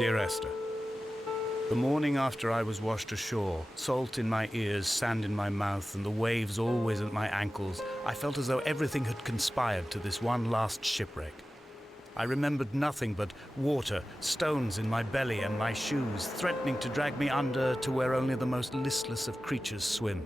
Dear Esther, the morning after I was washed ashore, salt in my ears, sand in my mouth, and the waves always at my ankles, I felt as though everything had conspired to this one last shipwreck. I remembered nothing but water, stones in my belly and my shoes, threatening to drag me under to where only the most listless of creatures swim.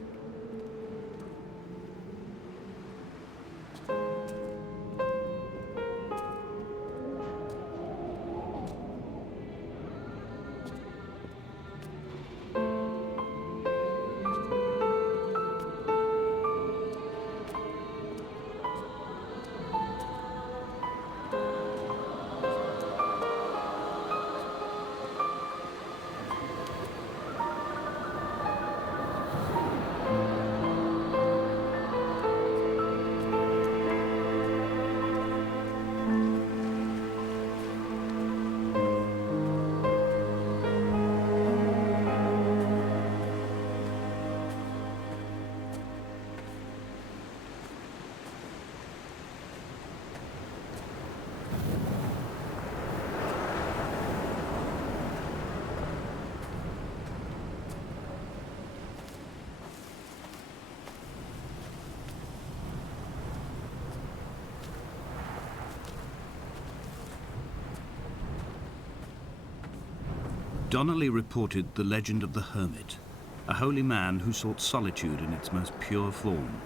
Donnelly reported the legend of the hermit, a holy man who sought solitude in its most pure form.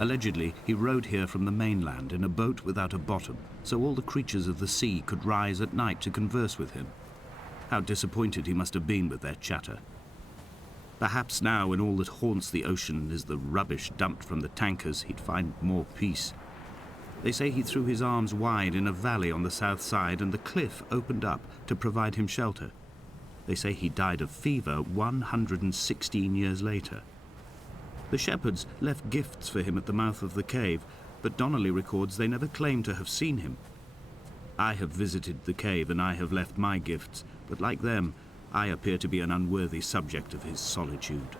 Allegedly, he rode here from the mainland in a boat without a bottom, so all the creatures of the sea could rise at night to converse with him. How disappointed he must have been with their chatter. Perhaps now, when all that haunts the ocean is the rubbish dumped from the tankers, he'd find more peace. They say he threw his arms wide in a valley on the south side, and the cliff opened up to provide him shelter. They say he died of fever 116 years later. The shepherds left gifts for him at the mouth of the cave, but Donnelly records they never claimed to have seen him. I have visited the cave and I have left my gifts, but like them, I appear to be an unworthy subject of his solitude.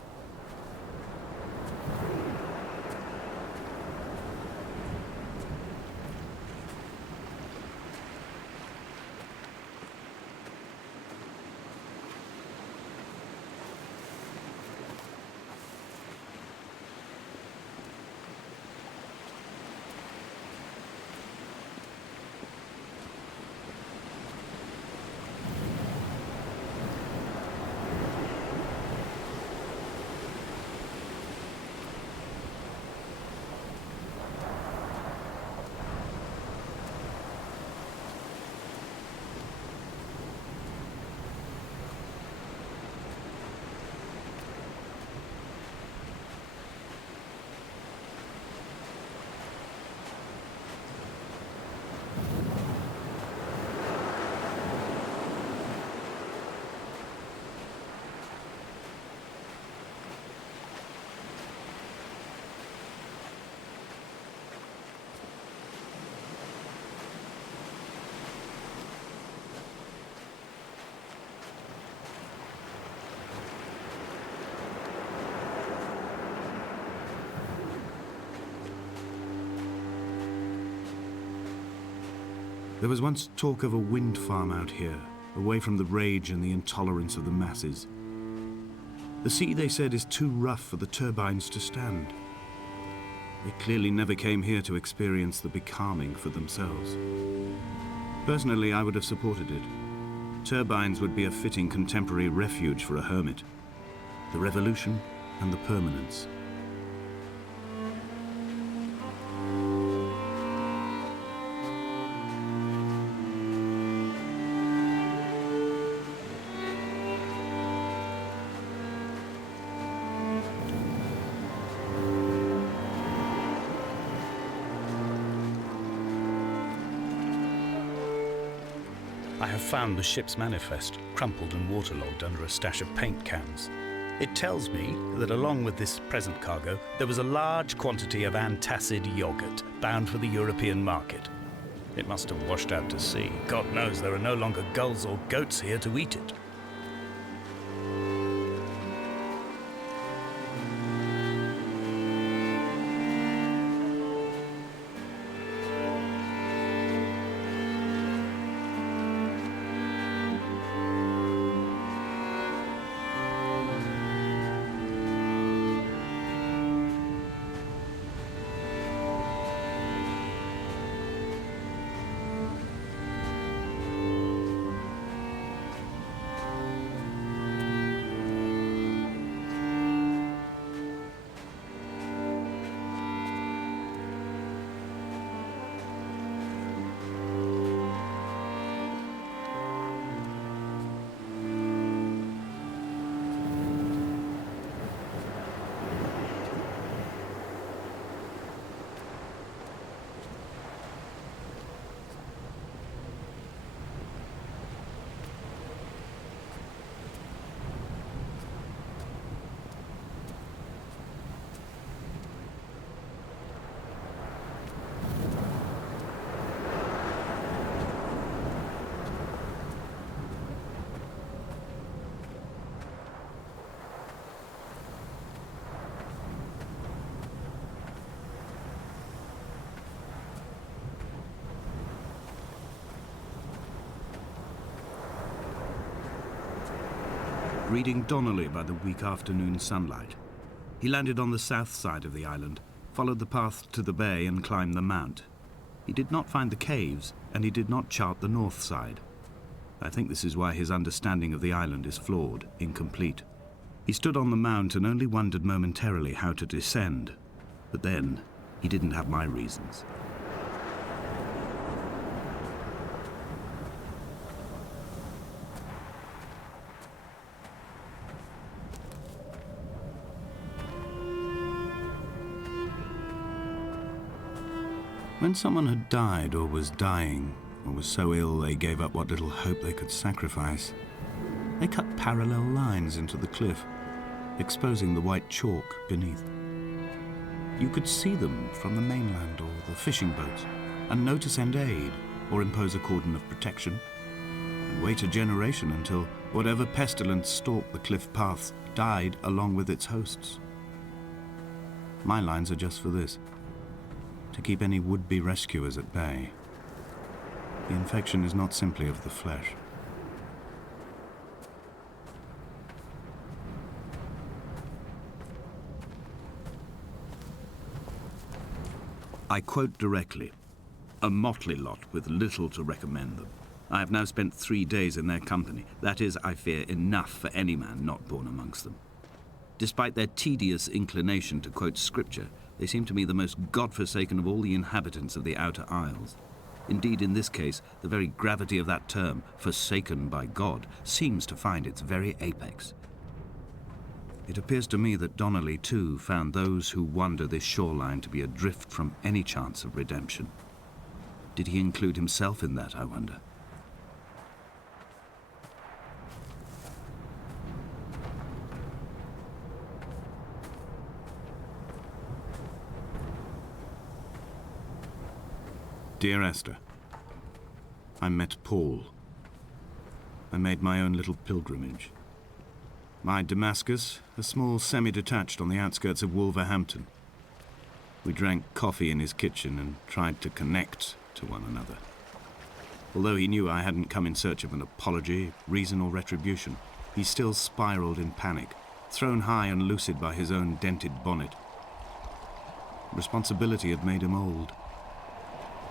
There was once talk of a wind farm out here, away from the rage and the intolerance of the masses. The sea, they said, is too rough for the turbines to stand. They clearly never came here to experience the becalming for themselves. Personally, I would have supported it. Turbines would be a fitting contemporary refuge for a hermit. The revolution and the permanence. I have found the ship's manifest, crumpled and waterlogged under a stash of paint cans. It tells me that along with this present cargo, there was a large quantity of antacid yogurt bound for the European market. It must have washed out to sea. God knows there are no longer gulls or goats here to eat it. reading Donnelly by the weak afternoon sunlight. He landed on the south side of the island, followed the path to the bay and climbed the mount. He did not find the caves, and he did not chart the north side. I think this is why his understanding of the island is flawed, incomplete. He stood on the mount and only wondered momentarily how to descend. But then, he didn't have my reasons. When someone had died or was dying, or was so ill they gave up what little hope they could sacrifice, they cut parallel lines into the cliff, exposing the white chalk beneath. You could see them from the mainland or the fishing boats, and know to send aid or impose a cordon of protection, and wait a generation until whatever pestilence stalked the cliff paths died along with its hosts. My lines are just for this: to keep any would-be rescuers at bay. The infection is not simply of the flesh. I quote directly: a motley lot with little to recommend them. I have now spent 3 days in their company. That is, I fear, enough for any man not born amongst them. Despite their tedious inclination to quote scripture, they seem to me the most God-forsaken of all the inhabitants of the Outer Isles. Indeed, in this case, the very gravity of that term, forsaken by God, seems to find its very apex. It appears to me that Donnelly, too, found those who wander this shoreline to be adrift from any chance of redemption. Did he include himself in that, I wonder? Dear Esther, I met Paul. I made my own little pilgrimage. My Damascus, a small semi-detached on the outskirts of Wolverhampton. We drank coffee in his kitchen and tried to connect to one another. Although he knew I hadn't come in search of an apology, reason or retribution, he still spiraled in panic, thrown high and lucid by his own dented bonnet. Responsibility had made him old.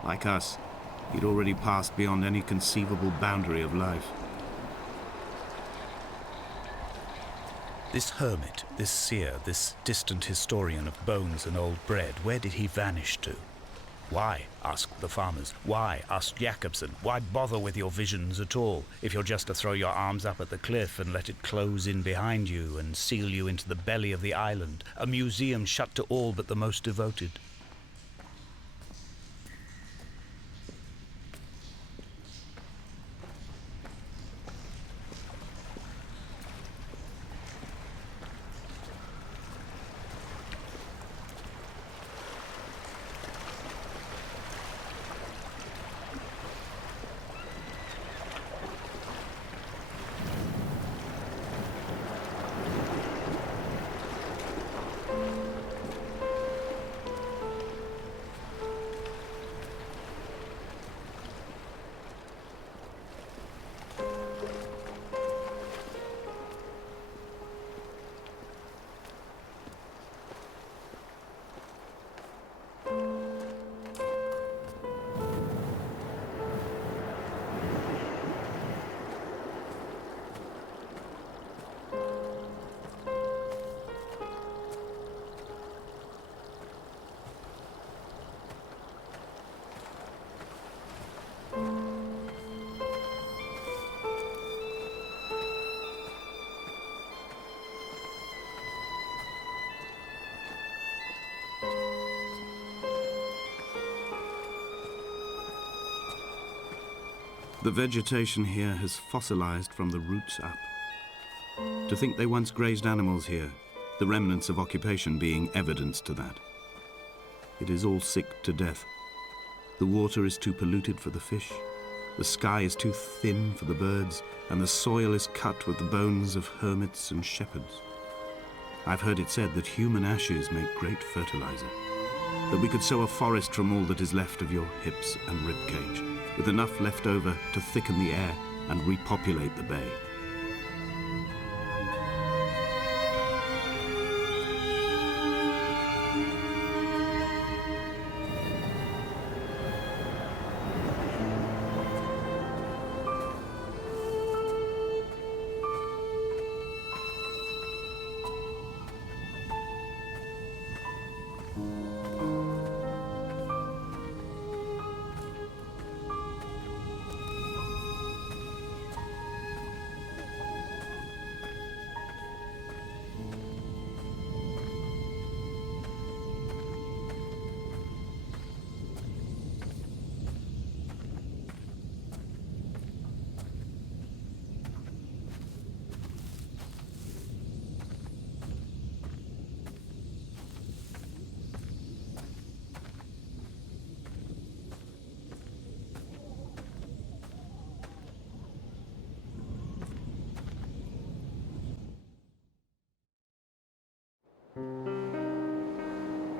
Like us, he'd already passed beyond any conceivable boundary of life. This hermit, this seer, this distant historian of bones and old bread, where did he vanish to? Why, asked the farmers. Why, asked Jacobson. Why bother with your visions at all, if you're just to throw your arms up at the cliff and let it close in behind you and seal you into the belly of the island, a museum shut to all but the most devoted? The vegetation here has fossilized from the roots up. To think they once grazed animals here, the remnants of occupation being evidence to that. It is all sick to death. The water is too polluted for the fish, the sky is too thin for the birds, and the soil is cut with the bones of hermits and shepherds. I've heard it said that human ashes make great fertilizer, that we could sow a forest from all that is left of your hips and ribcage, with enough left over to thicken the air and repopulate the bay.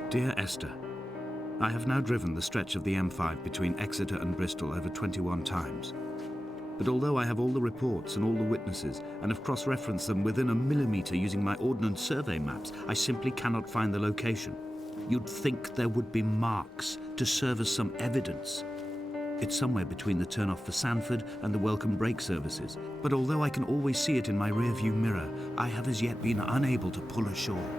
Dear Esther, I have now driven the stretch of the M5 between Exeter and Bristol over 21 times. But although I have all the reports and all the witnesses and have cross-referenced them within a millimetre using my Ordnance Survey maps, I simply cannot find the location. You'd think there would be marks to serve as some evidence. It's somewhere between the turn-off for Sanford and the welcome brake services. But although I can always see it in my rear-view mirror, I have as yet been unable to pull ashore.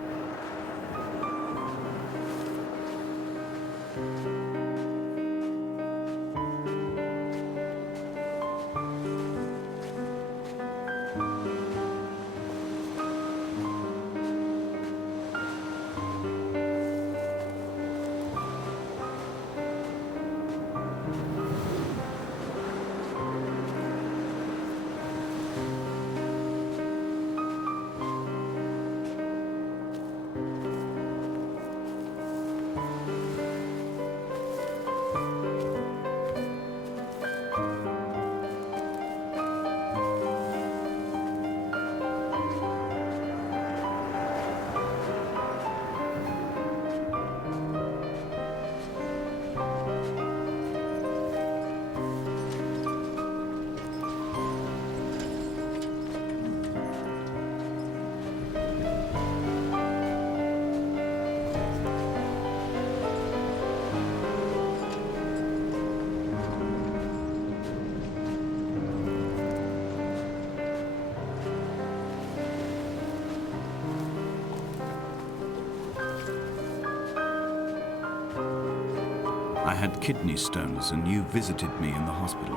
I had kidney stones and you visited me in the hospital.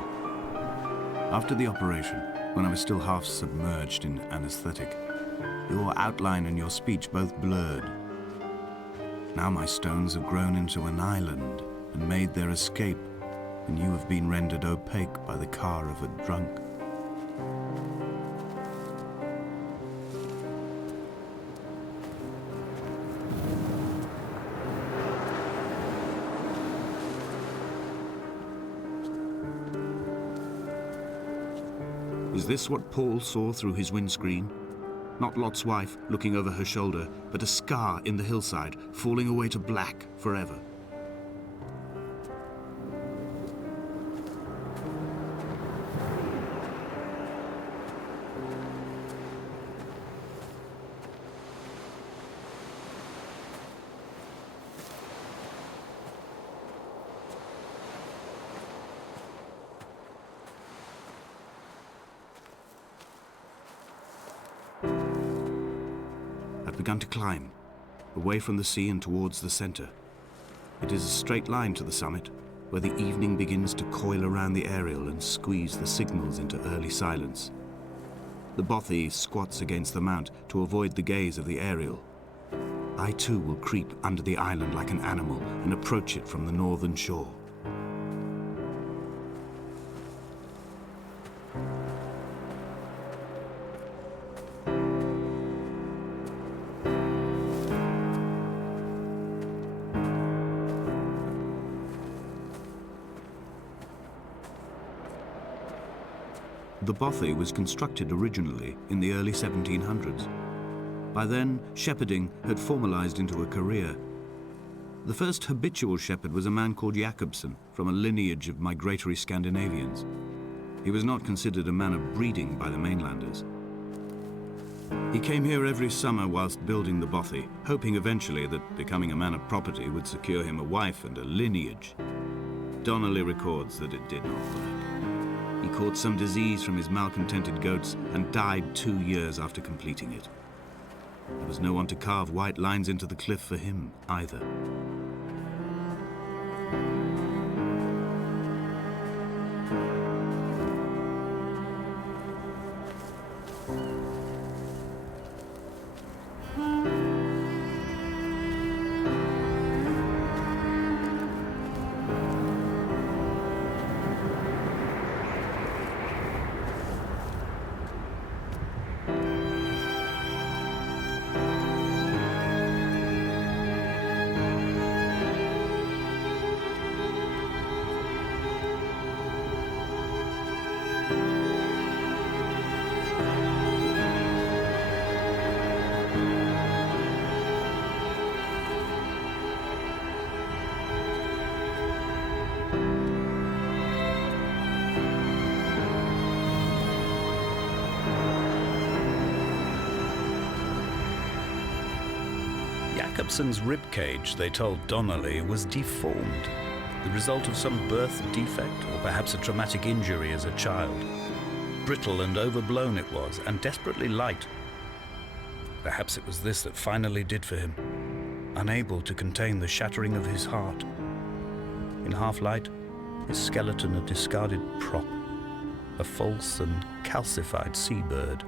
After the operation, when I was still half submerged in anesthetic, your outline and your speech both blurred. Now my stones have grown into an island and made their escape, and you have been rendered opaque by the car of a drunk. Was this what Paul saw through his windscreen? Not Lot's wife looking over her shoulder, but a scar in the hillside, falling away to black forever. I've begun to climb, away from the sea and towards the center. It is a straight line to the summit, where the evening begins to coil around the aerial and squeeze the signals into early silence. The bothy squats against the mount to avoid the gaze of the aerial. I too will creep under the island like an animal and approach it from the northern shore. The bothy was constructed originally in the early 1700s. By then, shepherding had formalized into a career. The first habitual shepherd was a man called Jakobsen, from a lineage of migratory Scandinavians. He was not considered a man of breeding by the mainlanders. He came here every summer whilst building the bothy, hoping eventually that becoming a man of property would secure him a wife and a lineage. Donnelly records that it did not work. He caught some disease from his malcontented goats and died 2 years after completing it. There was no one to carve white lines into the cliff for him either. Jakobsen's ribcage, they told Donnelly, was deformed, the result of some birth defect or perhaps a traumatic injury as a child. Brittle and overblown it was, and desperately light. Perhaps it was this that finally did for him, unable to contain the shattering of his heart. In half-light, his skeleton a discarded prop, a false and calcified seabird.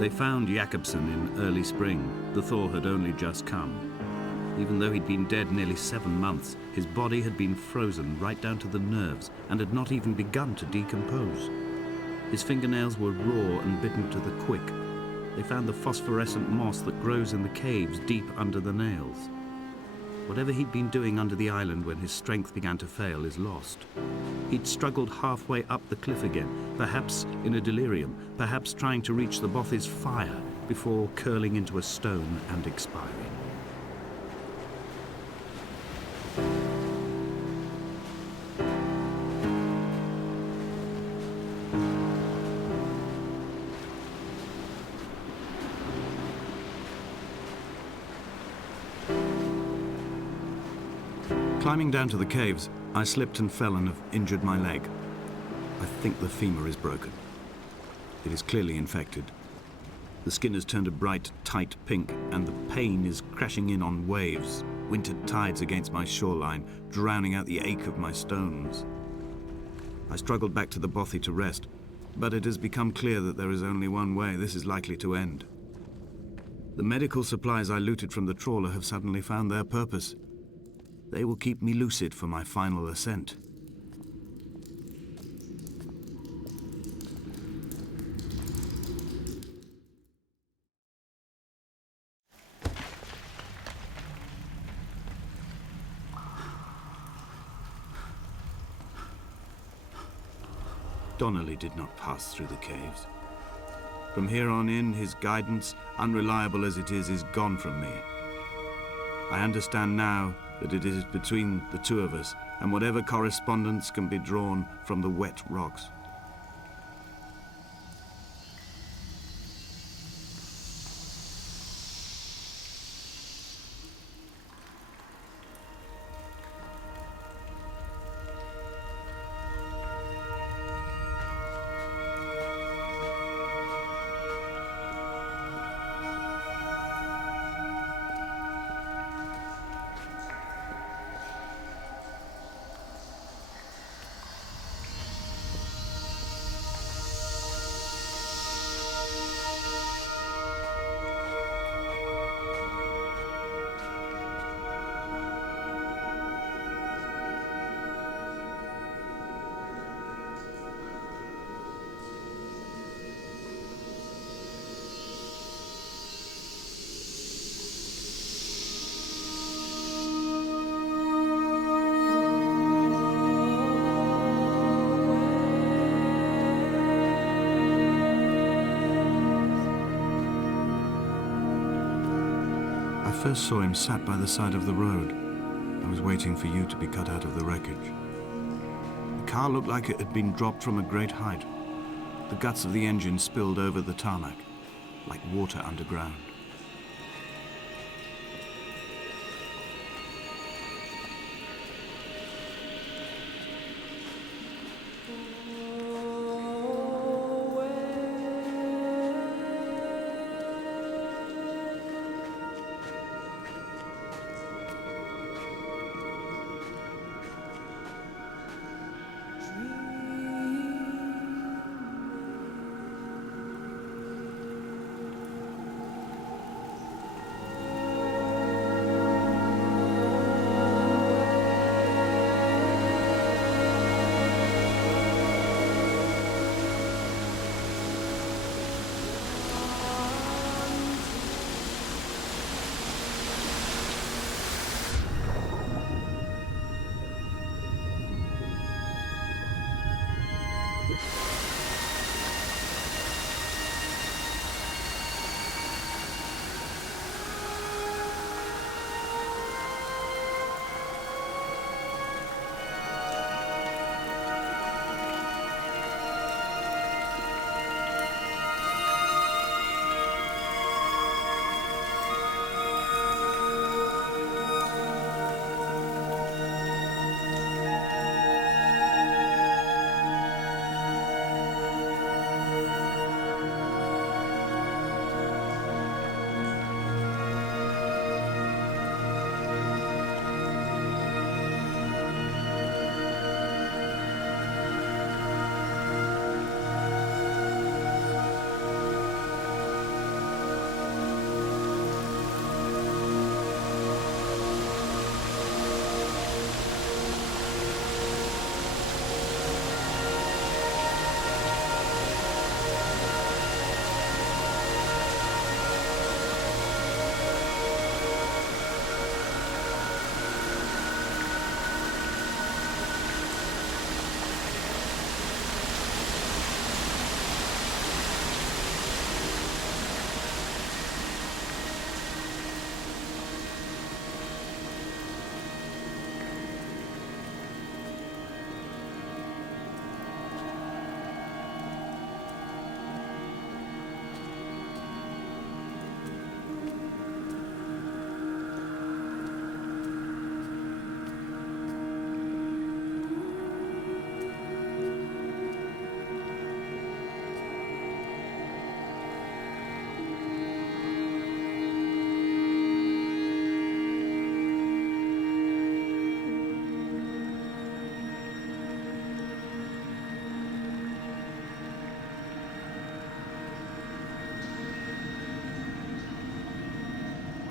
They found Jakobsen in early spring. The thaw had only just come. Even though he'd been dead nearly 7 months, his body had been frozen right down to the nerves and had not even begun to decompose. His fingernails were raw and bitten to the quick. They found the phosphorescent moss that grows in the caves deep under the nails. Whatever he'd been doing under the island when his strength began to fail is lost. He'd struggled halfway up the cliff again, perhaps in a delirium, perhaps trying to reach the Bothy's fire before curling into a stone and expiring. Climbing down to the caves, I slipped and fell and have injured my leg. I think the femur is broken. It is clearly infected. The skin has turned a bright, tight pink, and the pain is crashing in on waves, winter tides against my shoreline, drowning out the ache of my stones. I struggled back to the Bothy to rest, but it has become clear that there is only one way this is likely to end. The medical supplies I looted from the trawler have suddenly found their purpose. They will keep me lucid for my final ascent. Donnelly did not pass through the caves. From here on in, his guidance, unreliable as it is gone from me. I understand now that it is between the two of us, and whatever correspondence can be drawn from the wet rocks. I first saw him sat by the side of the road. I was waiting for you to be cut out of the wreckage. The car looked like it had been dropped from a great height. The guts of the engine spilled over the tarmac, like water underground.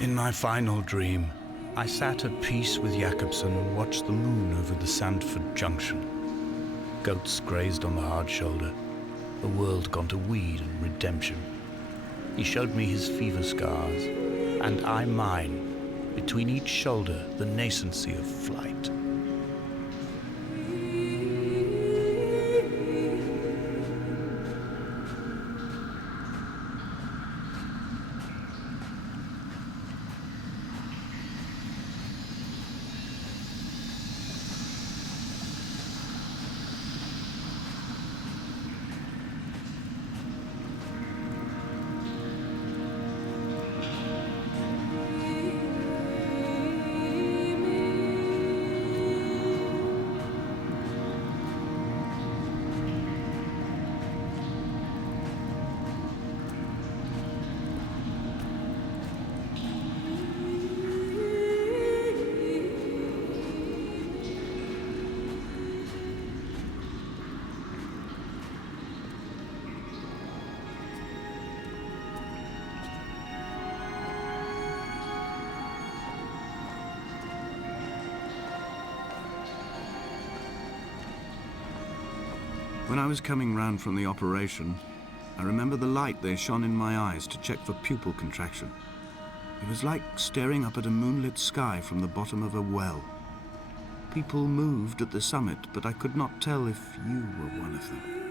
In my final dream, I sat at peace with Jakobsen and watched the moon over the Sandford Junction. Goats grazed on the hard shoulder, a world gone to weed and redemption. He showed me his fever scars, and I mine, between each shoulder the nascency of flight. When I was coming round from the operation, I remember the light they shone in my eyes to check for pupil contraction. It was like staring up at a moonlit sky from the bottom of a well. People moved at the summit, but I could not tell if you were one of them.